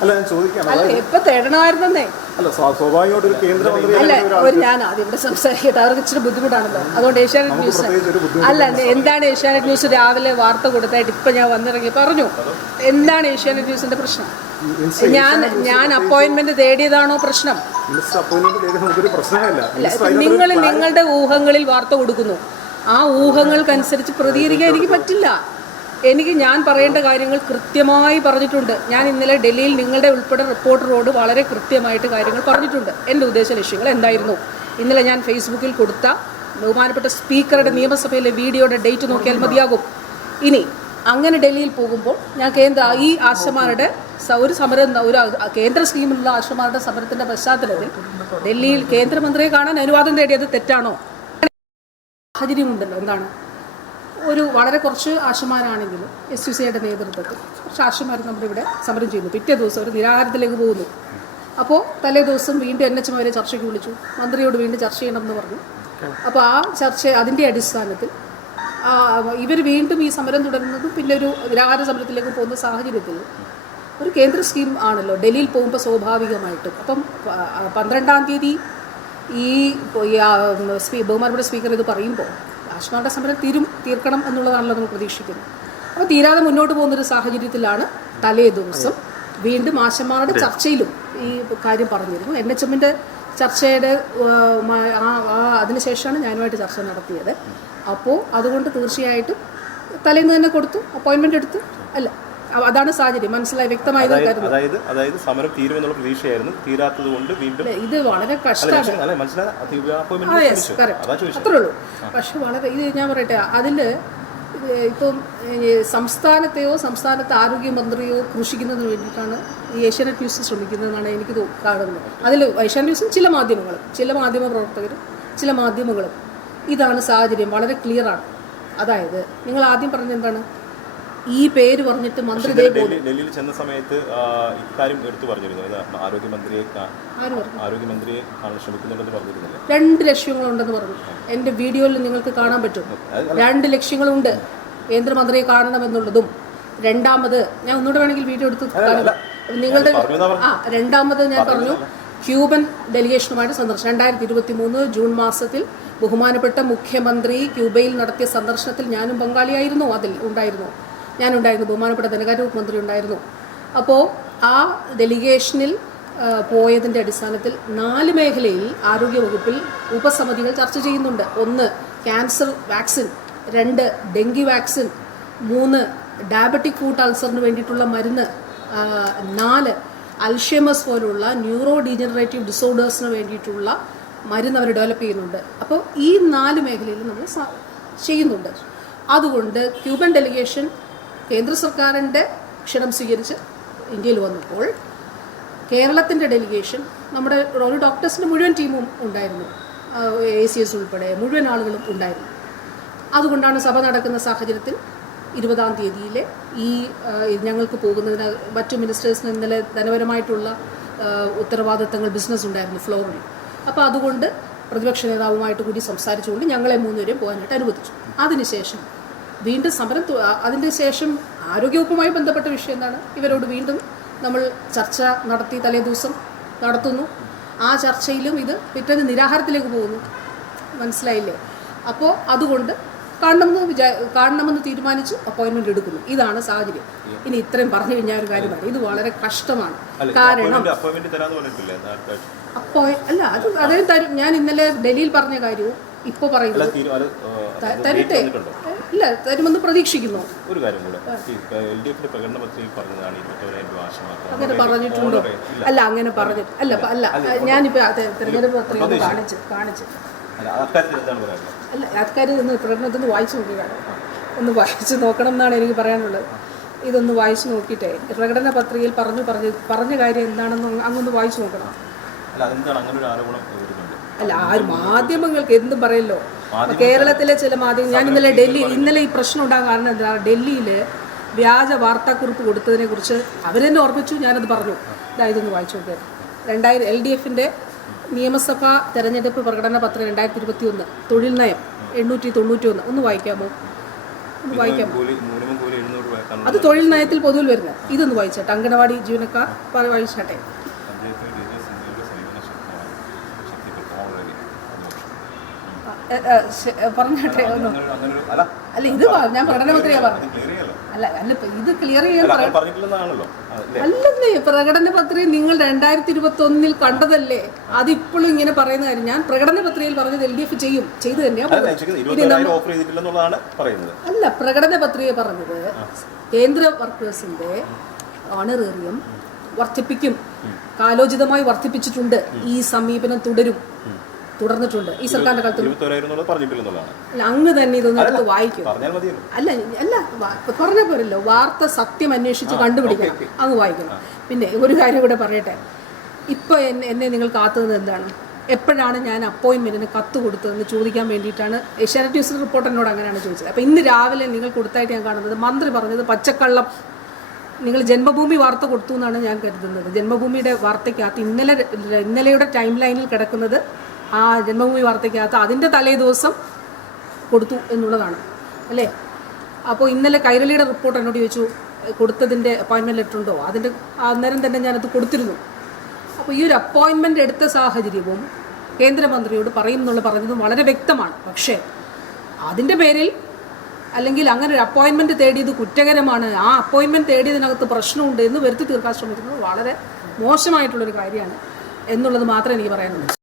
അല്ല ഞാൻ ചോദിക്കാം അല്ല എപ്പോൾ തേടണമായിരുന്നേ. അല്ല സ്വാഭാവികമായിട്ട് ഒരു കേന്ദ്രമന്ത്രി അല്ല ഞാൻ ആദ്യം ഇവിടെ സംസാരിക്കട്ടെ, അവർക്ക് ഇച്ചിരി ബുദ്ധിമുട്ടാണല്ലോ. അതുകൊണ്ട് ഏഷ്യാനെറ്റ് ന്യൂസ് അല്ല എന്താണ് ഏഷ്യാനെറ്റ് ന്യൂസ് രാവിലെ വാർത്ത കൊടുത്തായിട്ട് ഇപ്പം ഞാൻ വന്നിറങ്ങി പറഞ്ഞു. എന്താണ് ഏഷ്യാനെറ്റ് ന്യൂസിന്റെ പ്രശ്നം? ഞാൻ അപ്പോയിന്റ്മെന്റ് തേടിയതാണോ പ്രശ്നം? നിങ്ങൾ നിങ്ങളുടെ ഊഹങ്ങളിൽ വാർത്ത കൊടുക്കുന്നു. ആ ഊഹങ്ങൾക്കനുസരിച്ച് പ്രതികരിക്കാൻ എനിക്ക് പറ്റില്ല. ഞാൻ പറയേണ്ട കാര്യങ്ങൾ കൃത്യമായി പറഞ്ഞിട്ടുണ്ട്. ഞാൻ ഇന്നലെ ഡൽഹിയിൽ നിങ്ങളുടെ ഉൾപ്പെടെ റിപ്പോർട്ടറോട് വളരെ കൃത്യമായിട്ട് കാര്യങ്ങൾ പറഞ്ഞിട്ടുണ്ട്. എൻ്റെ ഉദ്ദേശ ലക്ഷ്യങ്ങൾ എന്തായിരുന്നു. ഇന്നലെ ഞാൻ ഫേസ്ബുക്കിൽ കൊടുത്ത ബഹുമാനപ്പെട്ട സ്പീക്കറുടെ നിയമസഭയിലെ വീഡിയോയുടെ ഡേറ്റ് നോക്കിയാൽ മതിയാകും. ഇനി അങ്ങനെ ഡൽഹിയിൽ പോകുമ്പോൾ ഞാൻ ഈ ആശമാരുടെ ഒരു സമരം, ഒരു കേന്ദ്ര സ്കീമിലുള്ള ആശമാരുടെ സമരത്തിൻ്റെ പശ്ചാത്തലത്തിൽ ഡൽഹിയിൽ കേന്ദ്രമന്ത്രിയെ കാണാൻ അനുവാദം തേടിയത് തെറ്റാണോ? സാഹചര്യമുണ്ടല്ലോ. എന്താണ് ഒരു വളരെ കുറച്ച് ആശമാരാണെങ്കിലും SUCയുടെ നേതൃത്വത്തിൽ കുറച്ച് ആശമാർ നമ്മുടെ ഇവിടെ സമരം ചെയ്യുന്നു. പിറ്റേ ദിവസം ഒരു നിരാഹാരത്തിലേക്ക് പോകുന്നു. അപ്പോൾ തലേ ദിവസം വീണ്ടും NHM വരെ ചർച്ചയ്ക്ക് വിളിച്ചു. മന്ത്രിയോട് വീണ്ടും ചർച്ച ചെയ്യണമെന്ന് പറഞ്ഞു. അപ്പോൾ ആ ചർച്ച അതിൻ്റെ അടിസ്ഥാനത്തിൽ ഇവർ വീണ്ടും ഈ സമരം തുടരുന്നതും പിന്നെ ഒരു നിരാഹാര സമരത്തിലേക്ക് പോകുന്ന സാഹചര്യത്തിൽ ഒരു കേന്ദ്ര സ്കീം ആണല്ലോ ഡൽഹിയിൽ പോകുമ്പോൾ സ്വാഭാവികമായിട്ടും. അപ്പം 12-ാം തീയതി ഈ ബഹുമാനപ്പെട്ട സ്പീക്കർ ഇത് പറയുമ്പോൾ ആശമാരുടെ സമരം തീർക്കണം എന്നുള്ളതാണല്ലോ നമ്മൾ പ്രതീക്ഷിക്കുന്നത്. അപ്പോൾ തീരാതെ മുന്നോട്ട് പോകുന്നൊരു സാഹചര്യത്തിലാണ് തലേ ദിവസം വീണ്ടും ആശമാരുടെ ചർച്ചയിലും ഈ കാര്യം പറഞ്ഞിരുന്നു. NHMൻ്റെ ചർച്ചയുടെ അതിനുശേഷമാണ് ഞാനുമായിട്ട് ചർച്ച നടത്തിയത്. അപ്പോൾ അതുകൊണ്ട് തീർച്ചയായിട്ടും തലേന്ന് തന്നെ കൊടുത്തു, അപ്പോയിൻമെൻ്റ് എടുത്തു. അല്ല അതാണ് സാഹചര്യം. മനസ്സിലായി, വ്യക്തമായത്. അതായത് സമരം തീരുമെന്നുള്ള പ്രതീക്ഷയായിരുന്നു, തീരാത്തത് കൊണ്ട് വീണ്ടും ഇത് വളരെ കഷ്ടമാണ്. അത്രേ ഉള്ളൂ. പക്ഷെ വളരെ ഇത് ഞാൻ പറയട്ടെ, അതിൽ ഇപ്പം സംസ്ഥാനത്തെയോ സംസ്ഥാനത്തെ ആരോഗ്യമന്ത്രിയോ ക്രൂശിക്കുന്നതിന് വേണ്ടിയിട്ടാണ് ഈ ഏഷ്യാനെറ്റ് ന്യൂസ് ശ്രമിക്കുന്നതെന്നാണ് എനിക്ക് കാണുന്നത്. അതിൽ ഏഷ്യാനെറ്റ് ന്യൂസും ചില മാധ്യമ പ്രവർത്തകരും ചില മാധ്യമങ്ങളും ഇതാണ് സാഹചര്യം. വളരെ ക്ലിയറാണ്. അതായത് നിങ്ങൾ ആദ്യം പറഞ്ഞെന്താണ്, ഈ പേര് പറഞ്ഞിട്ട് മന്ത്രി ഡൽഹിയിൽ ചെന്ന സമയത്ത് ഇക്കാര്യം എടുത്തു പറഞ്ഞിരുന്നു. ആരോഗ്യമന്ത്രിയെ കാണാൻ ശ്രമിക്കുന്നുണ്ടെന്ന് പറഞ്ഞിരുന്നില്ല. 2 ലക്ഷ്യങ്ങളുണ്ടെന്ന് പറഞ്ഞു. എൻ്റെ വീഡിയോയിൽ നിങ്ങൾക്ക് കാണാൻ പറ്റും. 2 ലക്ഷ്യങ്ങളുണ്ട്. കേന്ദ്രമന്ത്രിയെ കാണണമെന്നുള്ളതും രണ്ടാമത് ഞാൻ ഒന്നുകൂടെ വേണമെങ്കിൽ വീഡിയോ എടുത്ത് നിങ്ങളുടെ രണ്ടാമത് ഞാൻ പറഞ്ഞു ക്യൂബൻ ഡെലിഗേഷനുമായിട്ട് സന്ദർശനം 2023 ജൂൺ മാസത്തിൽ ബഹുമാനപ്പെട്ട മുഖ്യമന്ത്രി ക്യൂബയിൽ നടത്തിയ സന്ദർശനത്തിൽ ഞാനും പങ്കാളിയായിരുന്നു. അതിൽ ഞാനുണ്ടായിരുന്നു, ബഹുമാനപ്പെട്ട ധനകാര്യ വകുപ്പ് മന്ത്രി ഉണ്ടായിരുന്നു. അപ്പോൾ ആ ഡെലിഗേഷനിൽ പോയതിൻ്റെ അടിസ്ഥാനത്തിൽ 4 മേഖലയിൽ ആരോഗ്യവകുപ്പിൽ ഉപസമിതികൾ ചർച്ച ചെയ്യുന്നുണ്ട്. 1 cancer vaccine, 2 dengue vaccine, 3 diabetic foot അൾസറിന് വേണ്ടിയിട്ടുള്ള മരുന്ന്, 4 അൽഷൈമേഴ്സ് പോലുള്ള ന്യൂറോ ഡീജനറേറ്റീവ് ഡിസോർഡേഴ്സിന് വേണ്ടിയിട്ടുള്ള മരുന്ന് അവർ ഡെവലപ്പ് ചെയ്യുന്നുണ്ട്. അപ്പോൾ ഈ 4 മേഖലയിൽ നമ്മൾ ചെയ്യുന്നുണ്ട്. അതുകൊണ്ട് ക്യൂബൻ ഡെലിഗേഷൻ കേന്ദ്ര സർക്കാരിൻ്റെ ക്ഷണം സ്വീകരിച്ച് ഇന്ത്യയിൽ വന്നപ്പോൾ കേരളത്തിൻ്റെ ഡെലിഗേഷൻ നമ്മുടെ ഒരു ഡോക്ടേഴ്സിൻ്റെ മുഴുവൻ ടീമും ഉണ്ടായിരുന്നു, ACS ഉൾപ്പെടെ മുഴുവൻ ആളുകളും ഉണ്ടായിരുന്നു. അതുകൊണ്ടാണ് സഭ നടക്കുന്ന സാഹചര്യത്തിൽ 20-ാം തീയതിയിലെ ഈ ഞങ്ങൾക്ക് പോകുന്നതിന് മറ്റു മിനിസ്റ്റേഴ്സിന് ഇന്നലെ ധനപരമായിട്ടുള്ള ഉത്തരവാദിത്തങ്ങൾ ബിസിനസ് ഉണ്ടായിരുന്നു ഫ്ലോറിൽ. അപ്പോൾ അതുകൊണ്ട് പ്രതിപക്ഷ നേതാവുമായിട്ട് കൂടി സംസാരിച്ചുകൊണ്ട് ഞങ്ങളെ 3 പേരെയും പോകാനായിട്ട് അനുവദിച്ചു. അതിനുശേഷം വീണ്ടും സമരം, അതിൻ്റെ ശേഷം ആരോഗ്യവകുപ്പുമായി ബന്ധപ്പെട്ട വിഷയം എന്താണ്, ഇവരോട് വീണ്ടും നമ്മൾ ചർച്ച നടത്തി തലേ ദിവസം നടത്തുന്നു. ആ ചർച്ചയിലും ഇത് പിറ്റേന്ന് നിരാഹാരത്തിലേക്ക് പോകുന്നു. മനസ്സിലായില്ലേ? അപ്പോൾ അതുകൊണ്ട് കാണണമെന്ന് തീരുമാനിച്ച് അപ്പോയിൻമെൻ്റ് എടുക്കുന്നു. ഇതാണ് സാഹചര്യം. ഇനി ഇത്രയും പറഞ്ഞു കഴിഞ്ഞാൽ ഒരു കാര്യമാണ്, ഇത് വളരെ കഷ്ടമാണ്. കാരണം അല്ല അതേ തരും. ഞാൻ ഇന്നലെ ഡൽഹിയിൽ പറഞ്ഞ കാര്യവും ഇപ്പോൾ പറയുന്നത് തരട്ടെ. ഇല്ല, തരുമെന്ന് പ്രതീക്ഷിക്കുന്നു. ഒരു കാര്യം കൂടെ, പ്രകടന പത്രികയിൽ പറഞ്ഞതാണ് അങ്ങനെ പറഞ്ഞിട്ടുണ്ടോ? അല്ല അങ്ങനെ പറഞ്ഞിട്ട് അല്ല ഞാനിപ്പോൾ തെരഞ്ഞെടുപ്പ് പത്രിക കാണിച്ച് അല്ല അക്കാര്യം ഒന്ന് പ്രകടനത്തിന് വായിച്ചു നോക്കുകയാണ്. ഒന്ന് വായിച്ച് നോക്കണം എന്നാണ് എനിക്ക് പറയാനുള്ളത്. ഇതൊന്ന് വായിച്ചു നോക്കിയിട്ടേ പ്രകടന പത്രികയിൽ പറഞ്ഞ കാര്യം എന്താണെന്ന് അങ്ങൊന്ന് വായിച്ചു നോക്കണം. അല്ല മാധ്യമങ്ങൾക്ക് എന്തും പറയല്ലോ. കേരളത്തിലെ ചില മാധ്യമങ്ങൾ, ഞാൻ ഇന്നലെ ഈ പ്രശ്നം ഉണ്ടാകാൻ കാരണം എന്താ, ഡൽഹിയിൽ വ്യാജ വാർത്താക്കുറിപ്പ് കൊടുത്തതിനെ കുറിച്ച് അവരെന്നെ ഓർമ്മിച്ചു. ഞാനത് പറഞ്ഞു. ഇതൊന്ന് വായിച്ചു നോക്കിയത് 2000 LDFൻ്റെ നിയമസഭാ തെരഞ്ഞെടുപ്പ് പ്രകടന പത്രം 2021 തൊഴിൽ നയം 891 ഒന്ന് വായിക്കാമോ? മിനിമം കൂലി 700 രൂപ നടപ്പാക്കാനുള്ള അത് തൊഴിൽ നയത്തിൽ പൊതുവിൽ വരുന്നത്. ഇതൊന്ന് വായിച്ചോട്ടെ, അംഗനവാടി ജീവനക്കാർ വായിച്ചാട്ടെ. പറഞ്ഞാട്ടെ ഒന്ന്. അല്ല ഇത് ഞാൻ പ്രകടനപത്രിക പറഞ്ഞു. അല്ല അല്ല ഇത് ക്ലിയർ ചെയ്യാൻ പറഞ്ഞിട്ടില്ലെന്നാണല്ലോ. അല്ലെന്നേ, പ്രകടന പത്രിക നിങ്ങൾ 2021 കണ്ടതല്ലേ, അതിപ്പോഴും ഇങ്ങനെ പറയുന്ന കാര്യം. ഞാൻ പ്രകടന പത്രികയിൽ പറഞ്ഞത് LDF ചെയ്തു തന്നെയാ. അല്ല, പ്രകടന പത്രിക പറഞ്ഞത് കേന്ദ്ര വർക്കേഴ്സിന്റെ ഓണറേറിയം വർദ്ധിപ്പിക്കും, കാലോചിതമായി വർദ്ധിപ്പിച്ചിട്ടുണ്ട്. ഈ സമീപനം തുടർന്നിട്ടുണ്ട് ഈ സർക്കാരിന്റെ കാലത്ത്. അല്ല, അങ്ങ് തന്നെ ഇതൊന്നും എടുത്ത് വായിക്കും. അല്ല അല്ല പറഞ്ഞ പോരല്ലോ, വാർത്ത സത്യം അന്വേഷിച്ച് കണ്ടുപിടിക്കണം, അങ്ങ് വായിക്കണം. പിന്നെ ഒരു കാര്യം കൂടെ പറയട്ടെ, ഇപ്പൊ എന്നെ നിങ്ങൾ കാത്തുന്നത് എന്താണ്? എപ്പോഴാണ് ഞാൻ അപ്പോയിൻമെന്റിന് കത്ത് കൊടുത്തതെന്ന് ചോദിക്കാൻ വേണ്ടിയിട്ടാണ് ഏഷ്യാനെറ്റ് ന്യൂസ് റിപ്പോർട്ടറിനോട് അങ്ങനെയാണ് ചോദിച്ചത്. അപ്പോൾ ഇന്ന് രാവിലെ നിങ്ങൾ കൊടുത്തായിട്ട് ഞാൻ കാണുന്നത് മന്ത്രി പറഞ്ഞത് പച്ചക്കള്ളം. നിങ്ങൾ ജന്മഭൂമി വാർത്ത കൊടുത്തു എന്നാണ് ഞാൻ കരുതുന്നത്. ജന്മഭൂമിയുടെ വാർത്തയ്ക്കകത്ത് ഇന്നലെയുടെ ടൈം ലൈനിൽ കിടക്കുന്നത് ആ ജന്മഭൂമി വാർത്തയ്ക്കകത്ത് അതിൻ്റെ തലേ ദിവസം കൊടുത്തു എന്നുള്ളതാണ് അല്ലേ. അപ്പോൾ ഇന്നലെ കൈരളിയുടെ റിപ്പോർട്ട് എന്നോട് ചോദിച്ചു കൊടുത്തതിൻ്റെ അപ്പോയിൻമെൻറ്റ് ലെറ്റർ ഉണ്ടോ, അതിൻ്റെ അന്നേരം തന്നെ ഞാനത് കൊടുത്തിരുന്നു. അപ്പോൾ ഈ ഒരു അപ്പോയിൻമെൻ്റ് എടുത്ത സാഹചര്യവും കേന്ദ്രമന്ത്രിയോട് പറഞ്ഞതും വളരെ വ്യക്തമാണ്. പക്ഷേ അതിൻ്റെ പേരിൽ അല്ലെങ്കിൽ അങ്ങനെ ഒരു അപ്പോയിൻമെൻറ്റ് തേടിയത് കുറ്റകരമാണ്, ആ അപ്പോയിൻമെൻറ്റ് തേടിയതിനകത്ത് പ്രശ്നമുണ്ട് എന്ന് വരുത്തി തീർക്കാൻ ശ്രമിക്കുന്നത് വളരെ മോശമായിട്ടുള്ളൊരു കാര്യമാണ് എന്നുള്ളത് മാത്രമേ എനിക്ക് പറയാനുള്ളൂ.